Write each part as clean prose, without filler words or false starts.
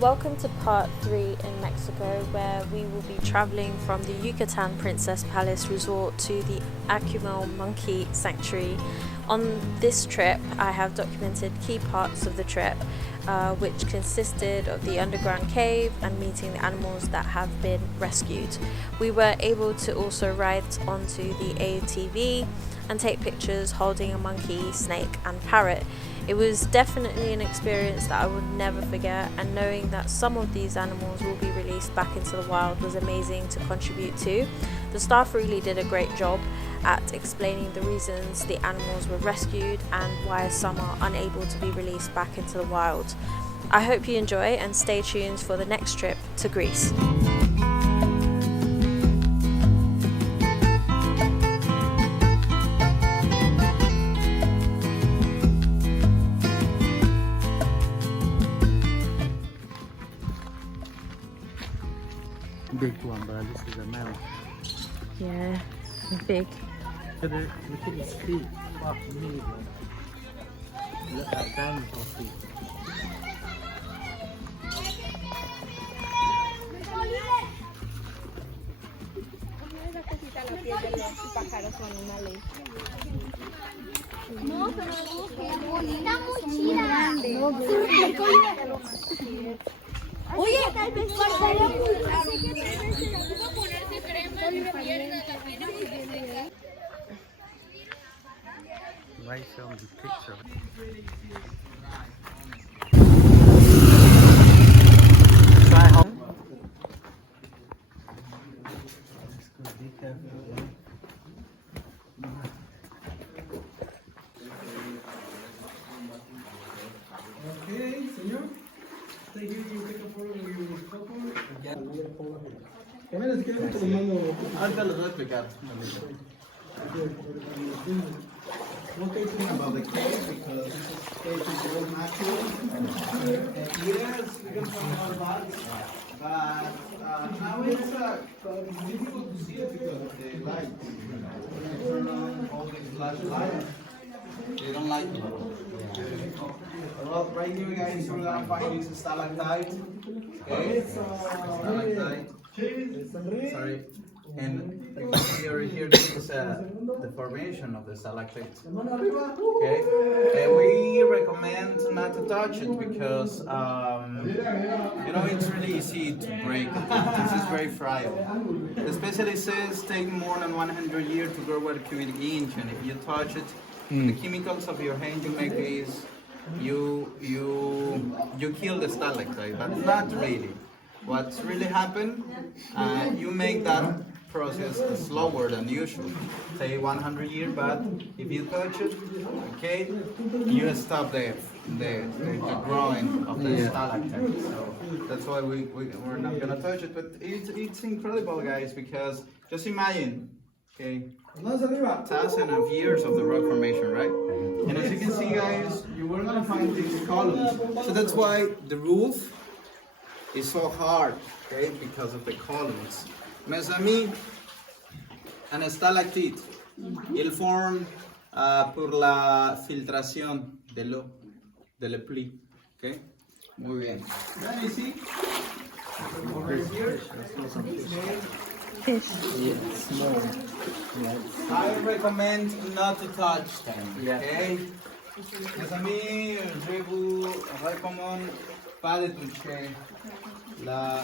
Welcome to part 3 in Mexico, where we will be traveling from the Yucatan Princess Palace Resort to the Akumal Monkey Sanctuary. On this trip, I have documented key parts of the trip, which consisted of the underground cave and meeting the animals that have been rescued. We were able to also ride onto the ATV and take pictures holding a monkey, snake and parrot. It was definitely an experience that I would never forget, and knowing that some of these animals will be released back into the wild was amazing to contribute to. The staff really did a great job at explaining the reasons the animals were rescued and why some are unable to be released back into the wild. I hope you enjoy and stay tuned for the next trip to Greece. Big one, but this is a male. Yeah, big. Look at his feet. Fuck me, bro. Look at that dinosaur feet. No, pero está muy chida. Oye, tal vez guardaría ponerse crema en la pierna, la tiene muy seca. Why show me the picture? Try home. Be careful. Okay, señor. Stay here, you take a photo with your couple. Ya. Cámara, si quieres te lo mando. Ahorita les voy a explicar. What they think about the cave, because this cave is all natural. Yes, we can find out about it. But now it's difficult to see it because of the light. Turn on all these flashlights. They don't like it. Well, right here, guys, we're gonna find this stalactite. Okay, stalactite. Sorry. And here this is the formation of the stalactite. Okay, and we recommend not to touch it because you know it's really easy to break. This is very fragile. Especially says take more than 100 years to grow 1 cubic inch, and if you touch it, the chemicals of your hand you make is you kill the stalactite, but not really. What's really happened? You make that process slower than usual, say 100 years, but if you touch it, okay, you stop the growing of the stalactite. So that's why we're not gonna touch it, but it's incredible, guys, because just imagine, okay, thousands of years of the rock formation, right? And as you can see, guys, you were gonna find these columns. So that's why the roof is so hard, okay, because of the columns. Mes amis, un stalactite, il forme por la filtración de l'eau, de la pluie, okay? Muy bien. Then you see, over here, Fish. Yeah, small. Yeah. I recommend not to touch them, okay? Mes amis, je vous recommande pas de toucher la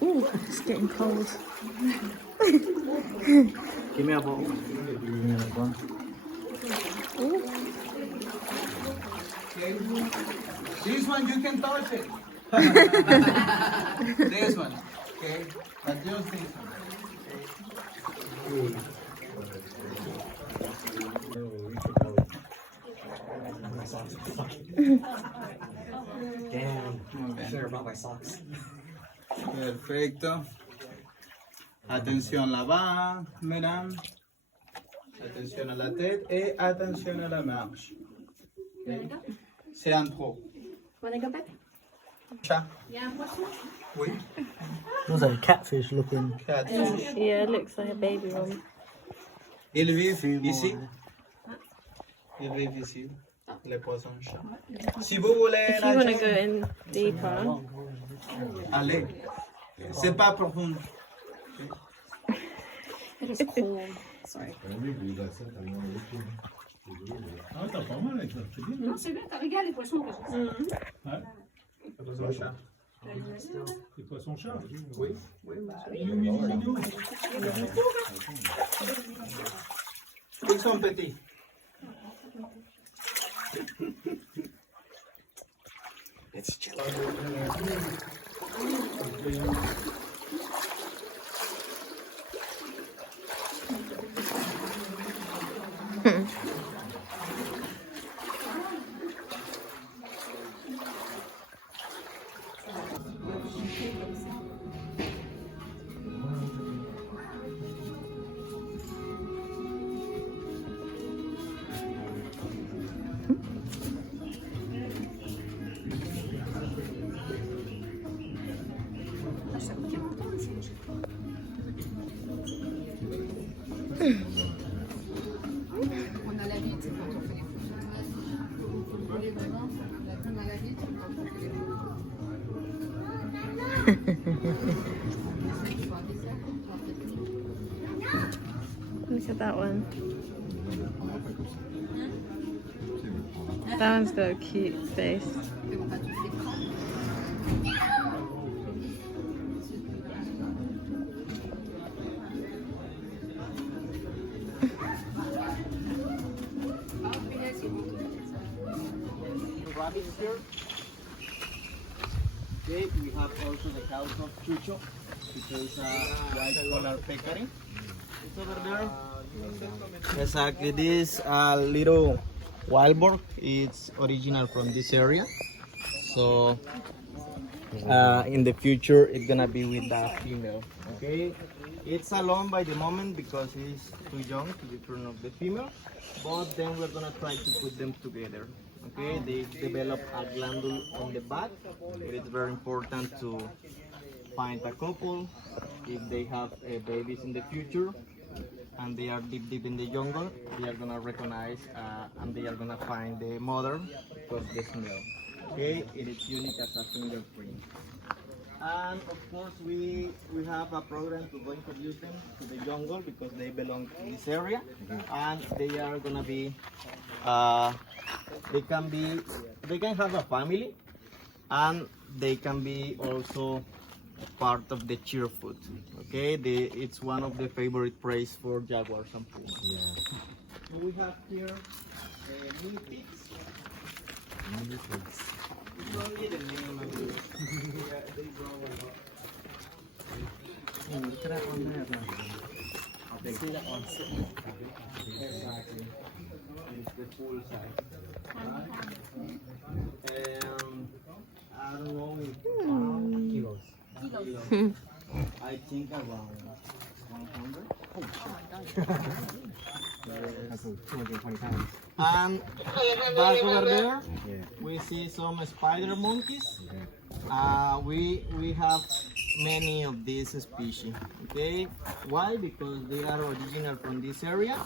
Ooh, it's getting cold. Give me a bottle. Give me a one. Okay. This one you can touch it. This one, okay? But just this one. Okay. Damn. I should have brought my socks. Perfecto. Atención la barre, mesdames. Attention à la tête et attention à la marche. Okay. C'est un trop. Wanna go back? Chat. Yeah, what's that? Oui. Those are catfish looking. Catfish. Yeah, it looks like a baby one. Ils vivent ici. il rive ici, les poissons chat. Si vous voulez If you want to go nager, in deeper, allez. C'est pas profond. It is cold. Sorry. Ah, t'as pas mal avec ça, c'est bien. Non, c'est bien. Regarde les poissons. Ouais. Les poissons chat. Les poissons chats. Oui. Ils sont petits. It's chill. On a la vitre quand on fait les photos. On les dedans, la plume à la vitre quand on fait les photos. look at that one. That one's got a cute face. Mais on va tout faire. Rabbits here. Okay, we have also the house of Chucho, which is a white collar peccary. It's over there. Exactly, this little wild boar is original from this area. So in the future, it's gonna be with the female. Okay, it's alone by the moment because he's too young to be turned off the female. But then we're gonna try to put them together. Okay, they develop a glandule on the back. It is very important to find a couple if they have babies in the future and they are deep in the jungle. They are gonna recognize and they are gonna find the mother because the smell. Okay, it is unique as a fingerprint. And of course, we have a program to go introduce them to the jungle because they belong to this area, and they are gonna be, they can have a family, and they can be also part of the cheer food. Okay, it's one of the favorite prey for jaguars and pumas. Yeah. So we have here mini pigs. Mini pigs. It's only the name of it. They grow a lot. Look at that one there. They see that one sitting. Exactly. It's the full size. I don't know if kilos. I think around 100. Oh my God. That's 220 pounds. And back over there, we see some spider monkeys. We have many of these species. Okay, why? Because they are original from this area,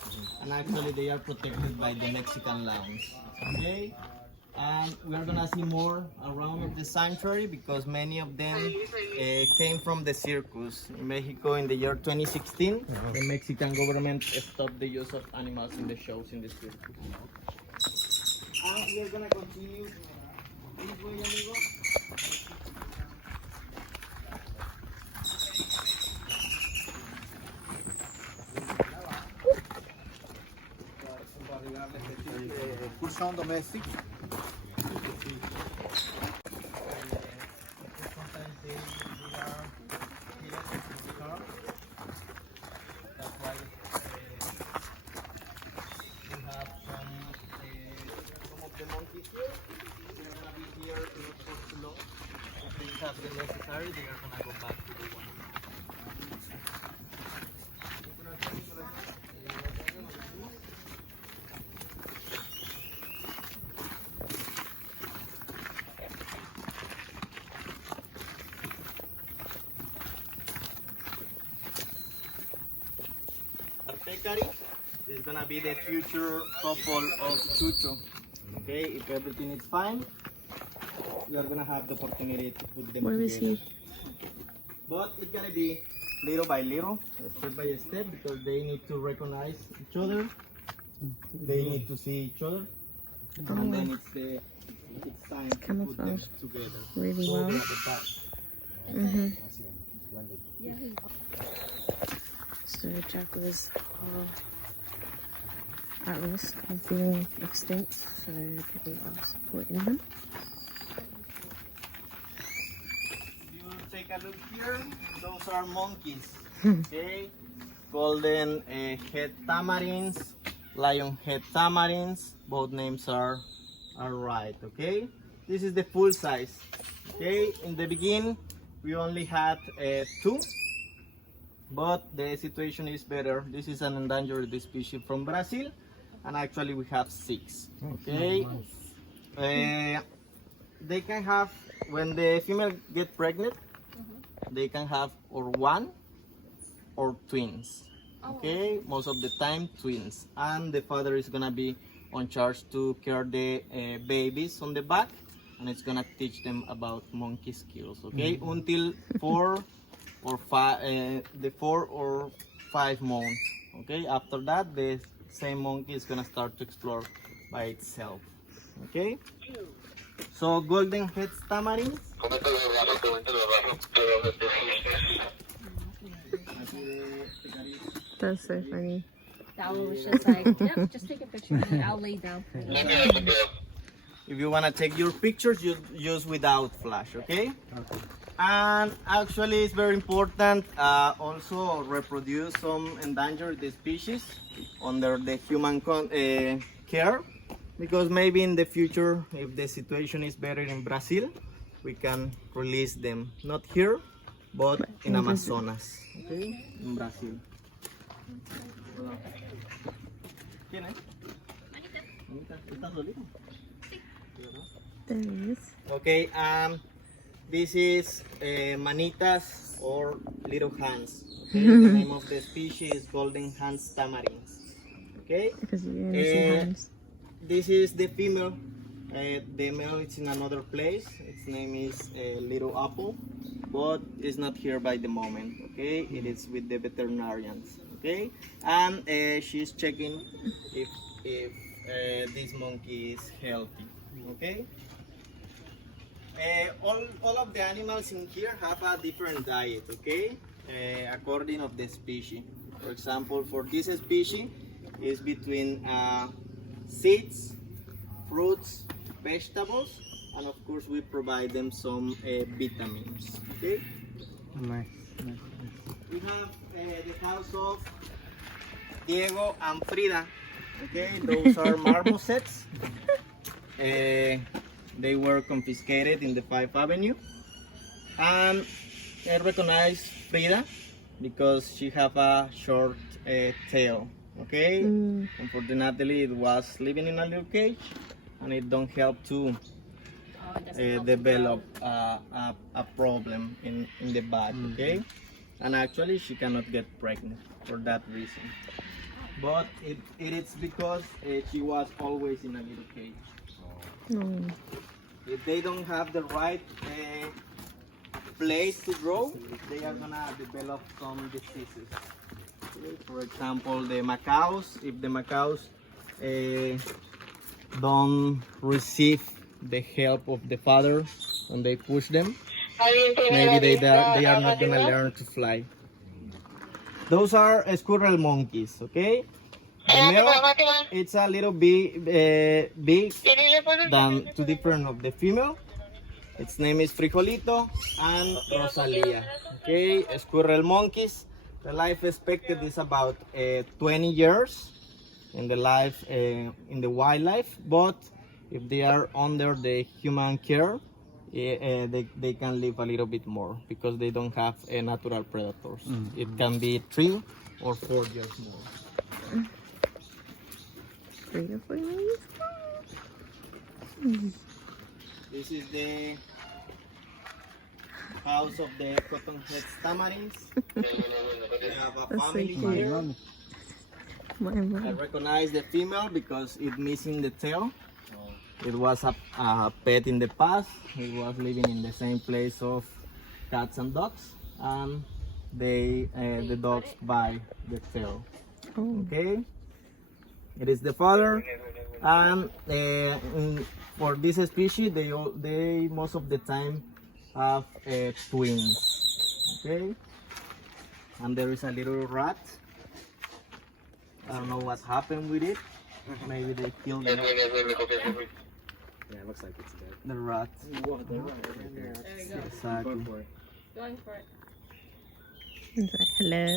and actually they are protected by the Mexican laws. Okay. And we are gonna see more around of the sanctuary because many of them came from the circus in Mexico in the year 2016. The Mexican government stopped the use of animals in the shows in the circus. And we are gonna continue this way, amigo. Pulsão domestic. Sometimes they are here in the car. That's why we have some of the monkeys here. They're gonna be here not for too long. If they have the necessary, they are gonna go back to the one. Peccary. is gonna be the future couple of Chucho. Okay, if everything is fine, we are gonna have the opportunity to put them Where is together. he? But it's gonna be little by little, step by step, because they need to recognize each other. They need to see each other, and then it's time to put them Camouflage together. really So well. they are the back. So jaguars are at risk of being extinct, so people are supporting them. You take a look here, those are monkeys, okay? Golden head tamarins, lion head tamarins, both names are right, okay? This is the full size, okay? In the beginning, we only had 2, but the situation is better. This is an endangered species from Brazil, and actually we have 6, okay? They can have, when the female get pregnant, they can have or 1 or twins, okay? Most of the time twins, and the father is gonna be on charge to care the babies on the back, and it's gonna teach them about monkey skills, okay? Until 4 or 5, the 4 or 5 months, okay? After that, the same monkey is gonna start to explore by itself, okay? So golden head tamarins. That's so funny. That one was just like, yep, just take a picture. I'll lay down for you. If you wanna take your pictures, you use without flash, okay? And actually, it's very important also reproduce some endangered species under the human care, because maybe in the future, if the situation is better in Brazil, we can release them, not here, but in Amazonas, okay? In Brazil. ¿Quién es? Anita. ¿Estás solito? There he is. Okay, this is manitas or little hands. Okay, the name of the species is golden hands tamarins. Okay, Because you only see hands. this is the female. The male is in another place. Its name is Little Apple, but it's not here by the moment. Okay, it is with the veterinarians. Okay, and she's checking if this monkey is healthy. Okay. All of the animals in here have a different diet, okay? According of the species. For example, for this species, is between seeds, fruits, vegetables, and of course we provide them some vitamins, okay? Nice. We have the house of Diego and Frida, okay? Those are marmosets. They were confiscated in the 5th Avenue, and I recognize Frida because she have a short tail, okay? Unfortunately, it was living in a little cage, and it don't help to develop a problem in the back, okay? And actually, she cannot get pregnant for that reason. But it is because she was always in a little cage. If they don't have the right place to grow, they are gonna develop some diseases. Okay, for example, the macaws, if the macaws don't receive the help of the father and they push them, maybe they are not gonna learn to fly. Those are squirrel monkeys, okay? The male, it's a little bit big than 2 different of the female. Its name is Frijolito and Rosalia. Okay, squirrel monkeys. The life expected is about 20 years in the life in the wildlife, but if they are under the human care, they can live a little bit more because they don't have natural predators. It can be 3 or 4 years more. 3 or 4 years. This is the house of the cottonhead tamarins. They have a That's so family cute. here. I recognize the female because it missing the tail. It was a pet in the past. It was living in the same place of cats and dogs, and the dogs bite the tail. Okay, it is the father, and for this species, they most of the time have twins. Okay, and there is a little rat. I don't know what happened with it. Maybe they killed it. Yeah, it looks like it's dead. The rat. Exactly. Going for it. He's like, hello.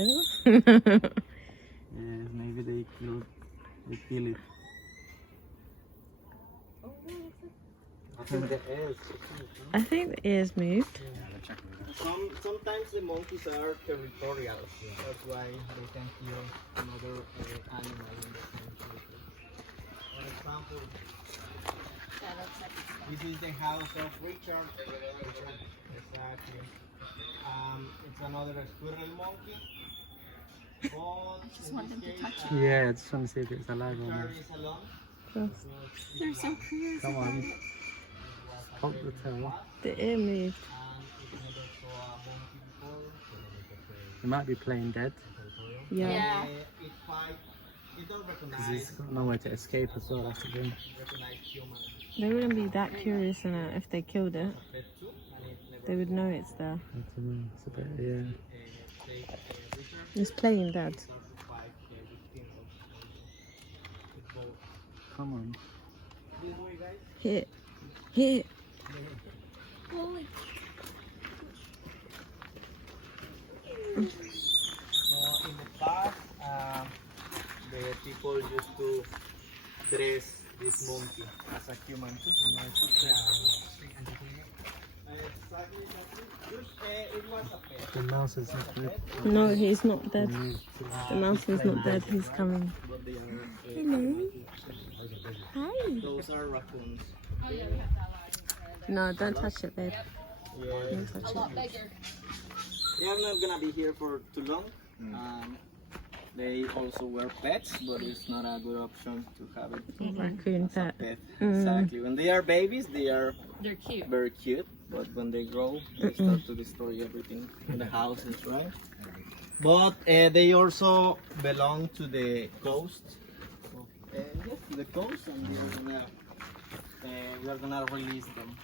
Yes, maybe they kill it. I think the ears moved. Sometimes the monkeys are territorial. That's why they can kill another animal in the same place. For example, this is the house of Richard. Exactly. It's another squirrel monkey. But just want them to touch it. Yeah, I just want to see if it's alive or not. Richard is alone. They're so cute. Come on. Poke the tail. The ear moved. It might be playing dead Yeah. Yeah. It don't because recognize he's got nowhere to escape as well. That's the thing. humans. They wouldn't be that curious in it if they killed it. They would know it's there. I don't know. It's a bit, yeah. It's playing dead. Come on. Hit. Hit. Holy. So in the past, the people used to dress this monkey as a human too. It was a pet. The mouse is not dead. No, he's not dead. The mouse is not dead. He's coming. But they are, Hello. Hi. those are raccoons. Oh yeah, we have that line. No, don't touch it, babe. Yeah. Don't touch A lot it. bigger. They are not gonna be here for too long. They also were pets, but it's not a good option to have it Raccoon as a pet. pet. Exactly. When they are babies, they are They're cute. very cute, but when they grow, they start to destroy everything in the houses, right? But they also belong to the coast. Yes, to the coast, and we are gonna release them.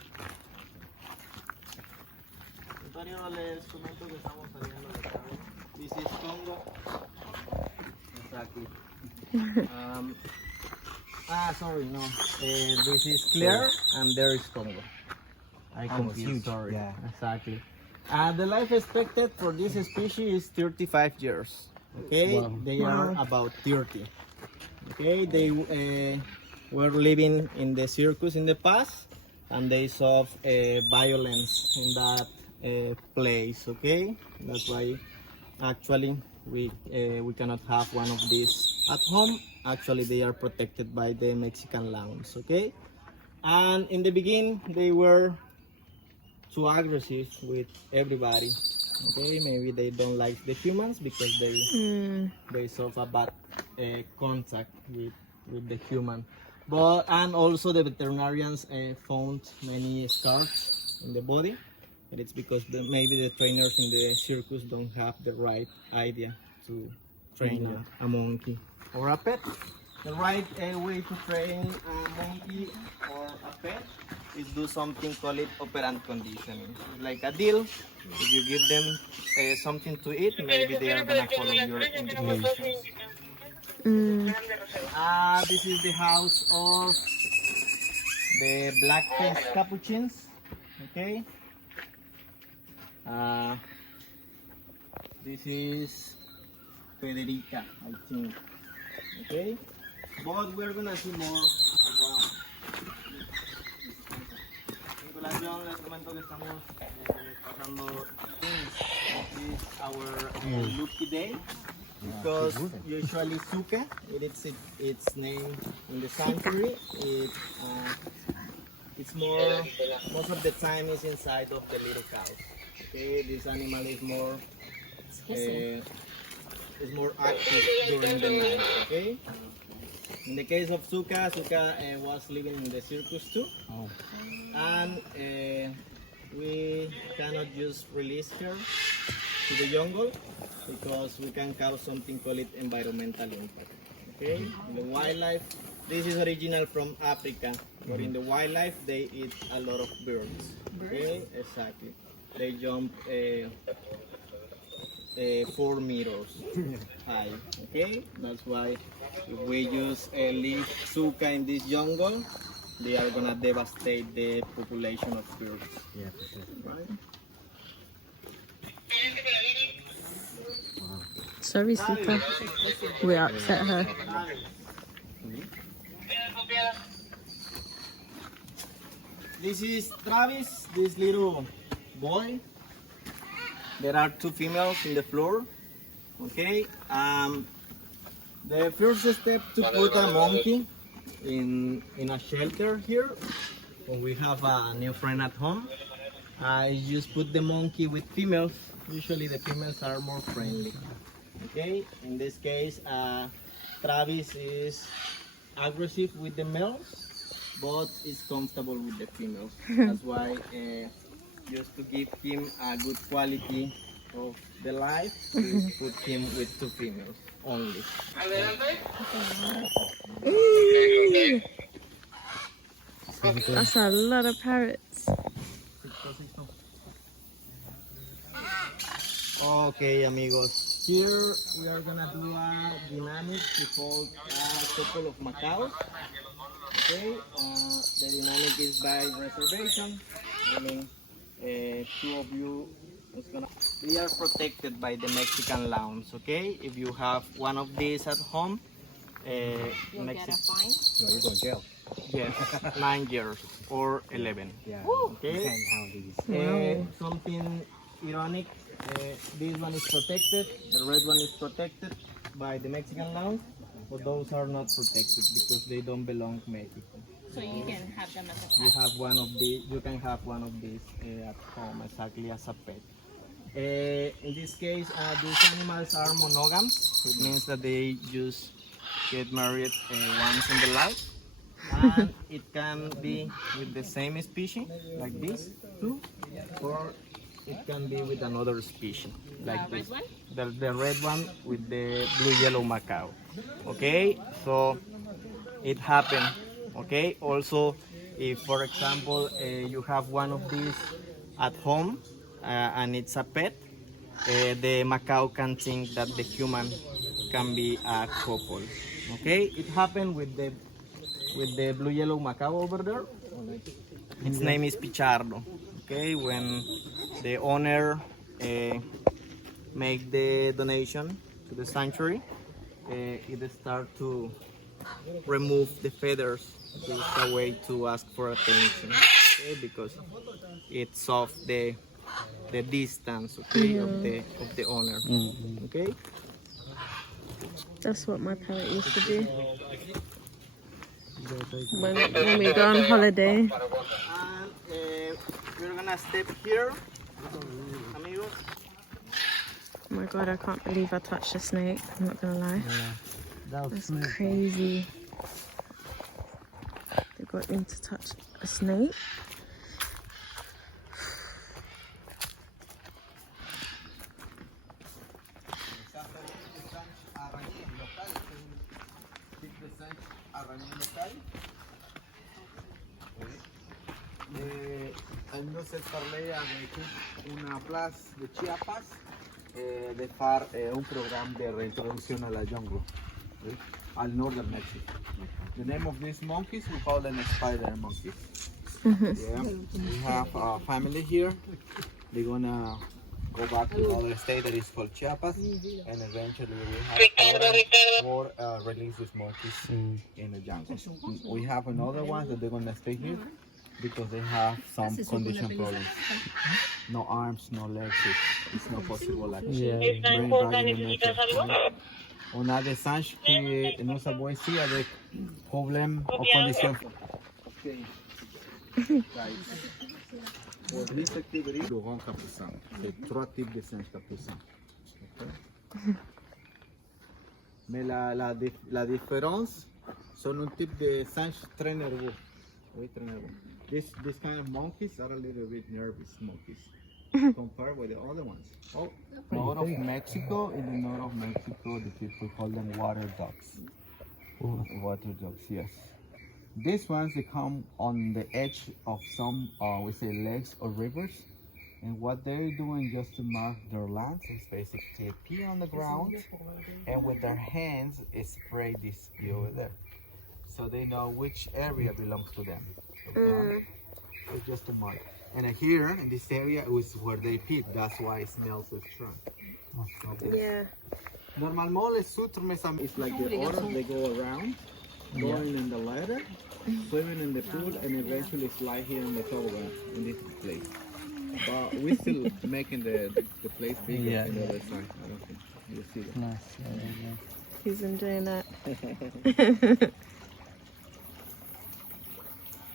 This is Congo. Exactly. Sorry, no. This is Clear, and there is Congo. I confused. Sorry. Yeah. Exactly. The life expected for this species is 35 years. Okay, Wow. they are about 30. Okay, they were living in the circus in the past, and they saw violence in that place. Okay, that's why actually we cannot have one of these at home. Actually, they are protected by the Mexican laws. Okay, and in the beginning they were too aggressive with everybody. Okay, maybe they don't like the humans because they suffer a bad contact with the human. But and also the veterinarians found many scars in the body. And it's because maybe the trainers in the circus don't have the right idea to train a monkey or a pet. The right way to train a monkey or a pet is do something called operant conditioning. It's like a deal. If you give them something to eat, maybe they are gonna follow your indications. This is the house of the black-faced capuchins. Okay. This is Federica, I think. Okay. But we're gonna see more around. Tripulación, les comento que estamos pasando. This is our lucky day because usually Suke, it's its name in the sanctuary. It's more most of the time is inside of the little cows. Okay, this animal is more is more active during the night. Okay. In the case of Suka, was living in the circus too, and we cannot just release her to the jungle because we can cause something called it environmental impact. Okay, in the wildlife, this is original from Africa, but in the wildlife they eat a lot of birds. Okay, exactly. They jump 4 meters high. Okay, that's why if we just leave Suka in this jungle, they are gonna devastate the population of birds. Yeah, for sure. Right? Sorry, Suka. We upset her. This is Travis, this little boy. There are 2 females in the floor. Okay. The first step to put a monkey in a shelter here, when we have a new friend at home, I just put the monkey with females. Usually the females are more friendly. Okay. In this case, Travis is aggressive with the males, but is comfortable with the females. That's why just to give him a good quality of the life, we put him with 2 females only. That's a lot of parrots. Okay, amigos. Here we are gonna do a dynamic to hold a couple of macaws. Okay, the dynamic is by reservation. I mean, 2 of you is gonna. They are protected by the Mexican laws. Okay, if you have one of these at home, You'll get a fine. No, you're going to jail. yes, 9 years or 11. Yeah. Okay. You can't have these. Something ironic. This one is protected. The red one is protected by the Mexican laws, but those are not protected because they don't belong to Mexico. So you can have them as a You have one of the. You can have one of these at home, exactly as a pet. In this case, these animals are monogams. It means that they just get married once in their life, and it can be with the same species, like this too, or it can be with another species, like this. The red one with the blue-yellow macaw. Okay, so it happened. Okay, also if for example you have one of these at home and it's a pet, the macaw can think that the human can be a couple. Okay, it happened with the blue-yellow macaw over there. Its name is Pichardo. Okay, when the owner make the donation to the sanctuary, it start to remove the feathers. It's a way to ask for attention, okay, because it's of the distance, okay, of the owner. Okay. That's what my parrot used to do when we go on holiday. And we're gonna step here, amigos. Oh my god, I can't believe I touched a snake. I'm not gonna lie. That was That's smooth. crazy. They got me to touch a snake. Nous cette parlé avec una place de Chiapas de far un programme de reintroduction à la jungle al northern Mexico. The name of these monkeys, we call them spider monkeys. Yeah, we have a family here. They're gonna go back to another state that is called Chiapas, and eventually we have more release these monkeys in the jungle. We have another one that they're gonna stay here because they have some condition problems. No arms, no legs, it's not possible actually. Brain dragging and on a des singes qui nous avons ici avec problème aux conditions. Pour this activity, Laurent capucin. C'est 3 types de singes capucins. Okay? Mais la différence, sont un type de singe très nerveux. Oui, très nerveux. This kind of monkeys are a little bit nervous monkeys compared with the other ones. Oh, north of Mexico, in the north of Mexico, the people call them water dogs. Water dogs, yes. These ones, they come on the edge of some, we say, lakes or rivers. And what they're doing just to mark their lands is basically pee on the ground and with their hands spray this pee over there. So they know which area belongs to them. Okay? It's just a mark. And here in this area is where they pee. That's why it smells so strong. Okay. Yeah. Normalement, les soutres, it's like the otters, they go around, going in the ladder, swimming in the pool, and eventually slide here in the toboggan in this place. But we're still making the place bigger on the other side. I don't think you'll see that. Nice. He's enjoying that.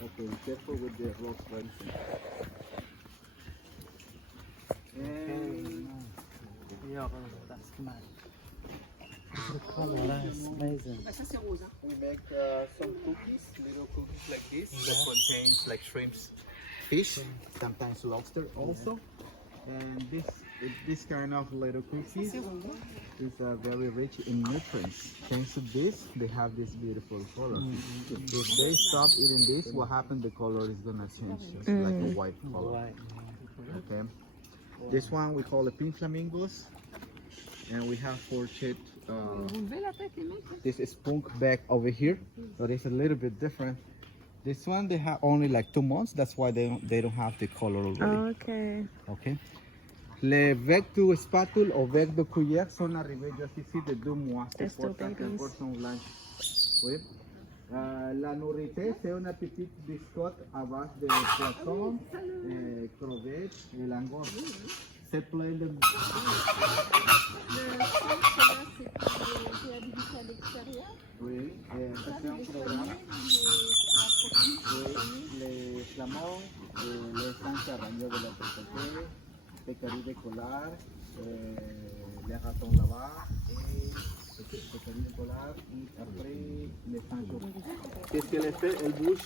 Okay, be careful with the rocks, friends. And Yeah, that's mad. The color, that's amazing. Bah, ça c'est rose. Hein. we make some cookies, little cookies like this that contains like shrimps, fish, sometimes lobster also. And this kind of little cookies is very rich in nutrients. Thanks to this, they have this beautiful color. If they stop eating this, what happens? The color is gonna change, it's like a white color. Okay. This one we call the pink flamingos, and we have 4 shaped. This is spunk back over here, but it's a little bit different. This one they have only like 2 months. That's why they don't have the color already. Okay. Okay. Les becs de spatule ou becs de cuillère sont arrivés juste ici de 2 mois. They're still babies. Sont blanches. Oui. La nourriture, c'est une petite biscotte à base de poisson, crevettes et langoustes. C'est plein de... Le centre là, c'est pour les réhabiliter à l'extérieur. Oui, Ça, c'est un les programme. soigner, Les flamands, les sangs arañas de la préfecture, les caribes collars, les ratons là-bas, les caribes collars, et après les sangs. Qu'est-ce qu'elle fait? Elle bouge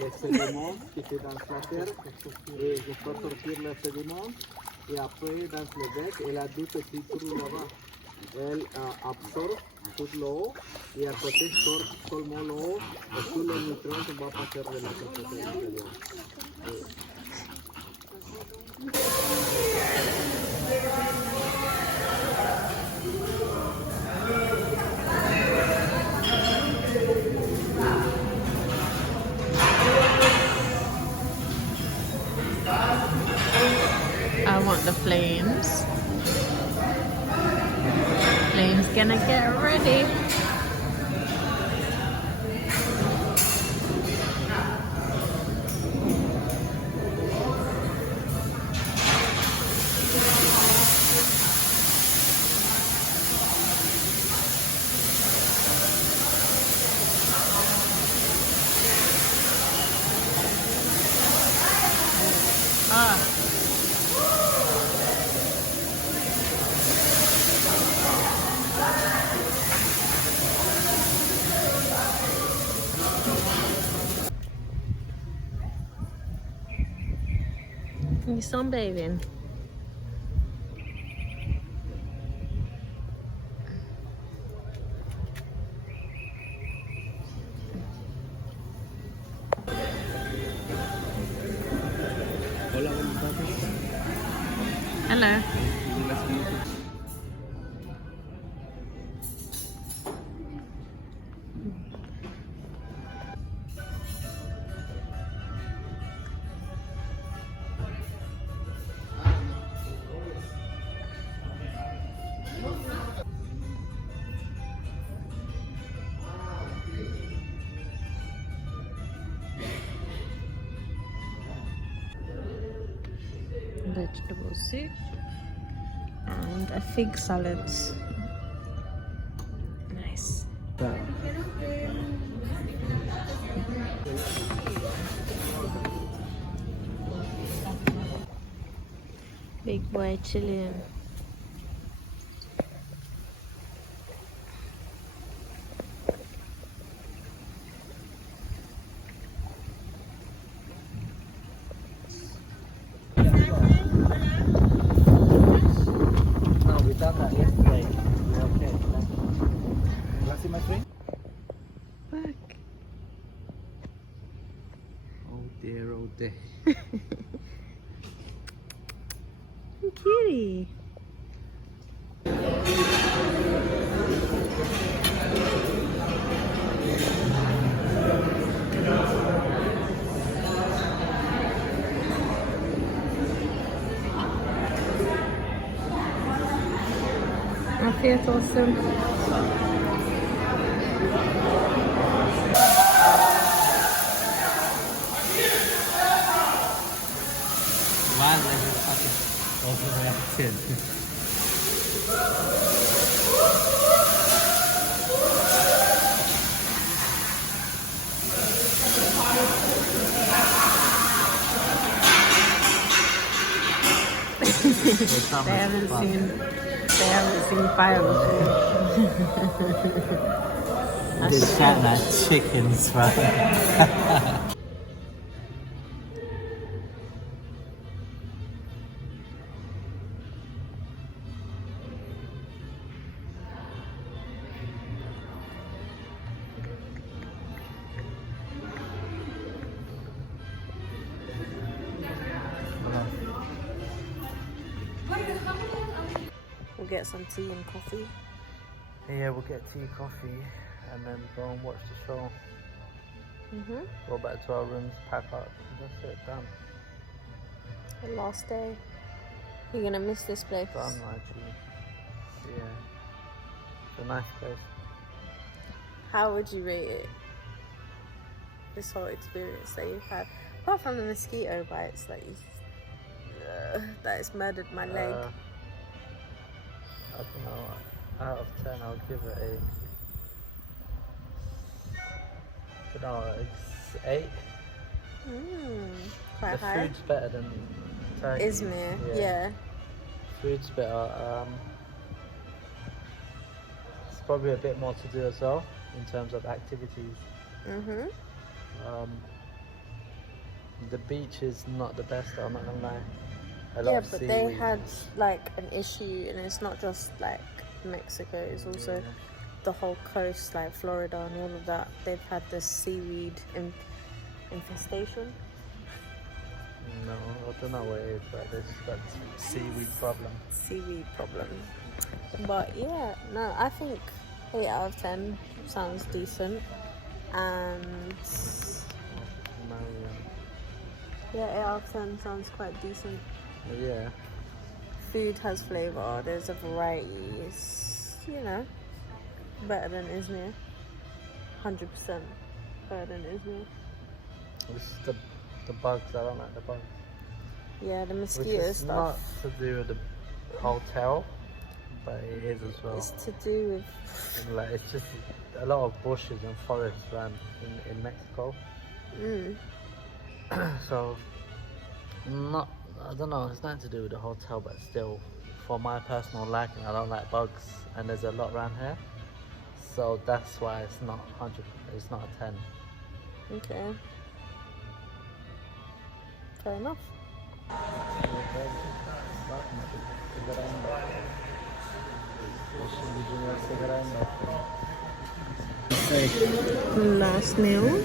les sédiments qui étaient dans la terre et je peux sortir les sédiments et après dans le bec, elle a 2 petits trous là-bas. Elle absorbe toute l'eau et à côté sort seulement l'eau et tous les nutriments vont passer de la surface intérieure. I want the flames. Flames gonna get ready. You sunbathing? Hello. Vegetable soup and a fig salad. Nice. Big boy chilling. there all day. Cutie. I feel awesome. Why is it fucking overreacting? They haven't seen fire before. They sound like chickens, right? We'll get some tea and coffee. Yeah, we'll get tea, coffee, and then go and watch the show. Go back to our rooms, pack up, that's it, done. The last day. You're gonna miss this place. Done, actually. Yeah. It's a nice place. How would you rate it? This whole experience that you've had, apart from the mosquito bites that it's murdered my leg. I don't know. Out of 10, I'll give it a 8. Quite The high. food's better than Turkey. Izmir, yeah. Food's better. It's probably a bit more to do as well in terms of activities. The beach is not the best, I'm not gonna lie. Yeah, but they had like an issue, and it's not just like Mexico, it's also the whole coast, like Florida and all of that. They've had this seaweed infestation. No, I don't know what it is, but there's that seaweed problem. Seaweed problem. But yeah, no, I think 8 out of 10 sounds decent. And yeah, 8 out of 10 sounds quite decent. Yeah. Food has flavour, there's a variety, it's, you know, better than Izmir. 100% better than Izmir. It's the bugs, I don't like the bugs. Yeah, the Which mosquito is stuff. not to do with the hotel, but it is as well. It's to do with... And like, it's just a lot of bushes and forests around in Mexico. So, I don't know, it's nothing to do with the hotel, but still, for my personal liking, I don't like bugs, and there's a lot around here. So that's why it's not 100, it's not a 10. Okay. Fair enough. Last meal.